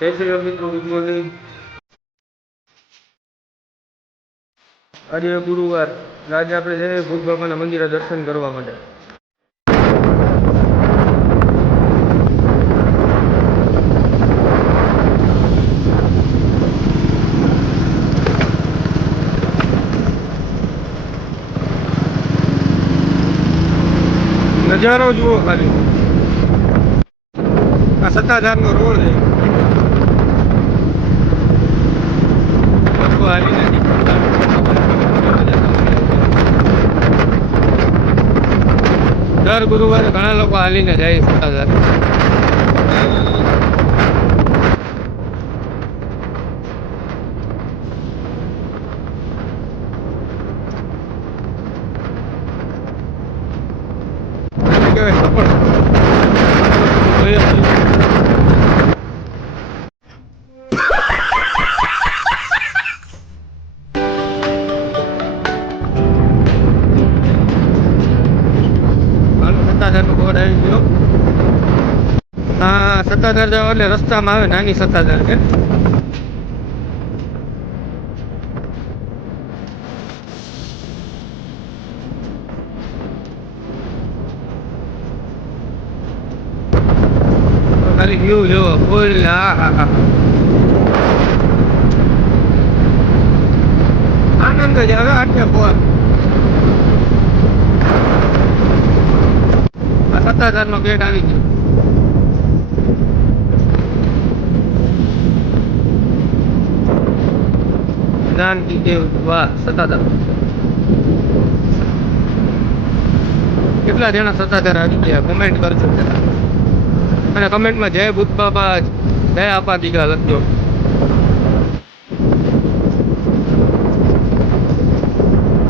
જય શ્રી રામ મિત્રો, good morning. આજે ગુરુવાર. આજે આપણે જઈએ ભૂત બાબાના મંદિરે દર્શન કરવા માટે. નજારો જુઓ ખાલી. આ સત્તાધારનો રોડ છે. દર ગુરુવારે ઘણા લોકો હાલીને જાય સત્તાધાર. હા, સત્તાધાર જાવ એટલે રસ્તામાં આવે નાની સત્તાધાર છે. ખાલી વ્યૂ જોવો ફૂલ. હા, આનંદ જ આવે. આટલે આ સત્તાધારનો ગેટ આવી ગયો. વાહ, સત્તાધાર. કેટલા જણા સત્તાધાર આવી ગયા કોમેન્ટ કરજો અને કમેન્ટમાં જય ભૂત બાબા, જય આપા દીકરા લખજો.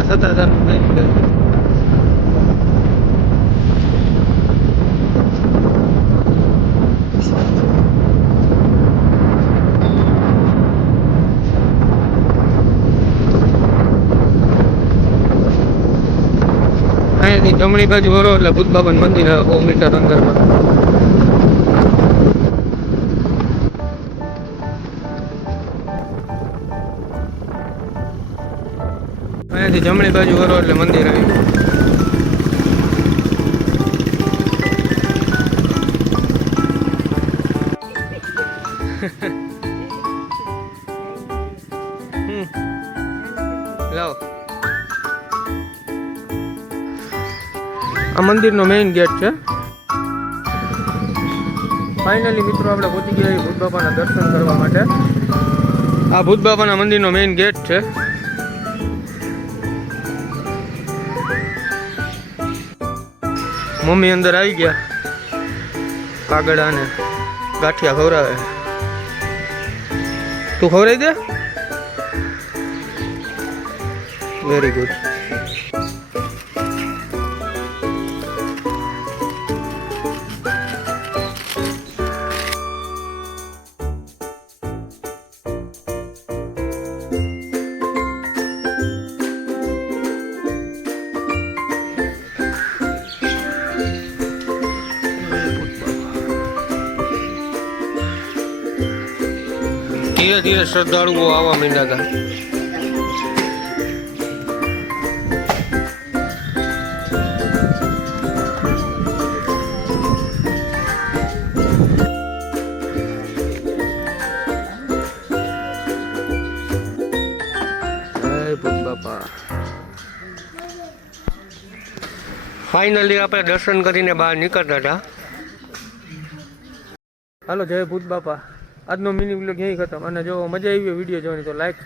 સત્તાધાર અહીંયાથી જમણી બાજુ વળો એટલે ભૂત બાબાનું મંદિર 100 મીટર અંદરમાં. અહીંયાથી જમણી બાજુ વળો એટલે મંદિર આવી ગયું. લાવો. આ મંદિરનો મેઇન ગેટ છે. ફાઇનલી મિત્રો આપણે પહોંચી ગયા ભૂત બાબાના દર્શન કરવા માટે. આ ભૂત બાબાના મંદિરનો મેઇન ગેટ છે. મમ્મી અંદર આવી ગયા. કાગડા અને ગાંઠિયા ખવડાવે. તું ખવડાવી દે. Very good. ધીરે ધીરે શ્રદ્ધાળુઓ આવવા માંડ્યા હતા. ફાઇનલી આપણે દર્શન કરીને બહાર નીકળતા હતા. હાલો, જય ભૂત બાપા. આજનો મિની વ્લોગ અહીં ખતમ. અને જો મજા આવી વિડીયો જોવાની તો લાઈક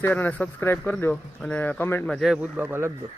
શેર અને સબસ્ક્રાઈબ કરી દો અને કમેન્ટમાં જય ભૂત બાપા લખજો.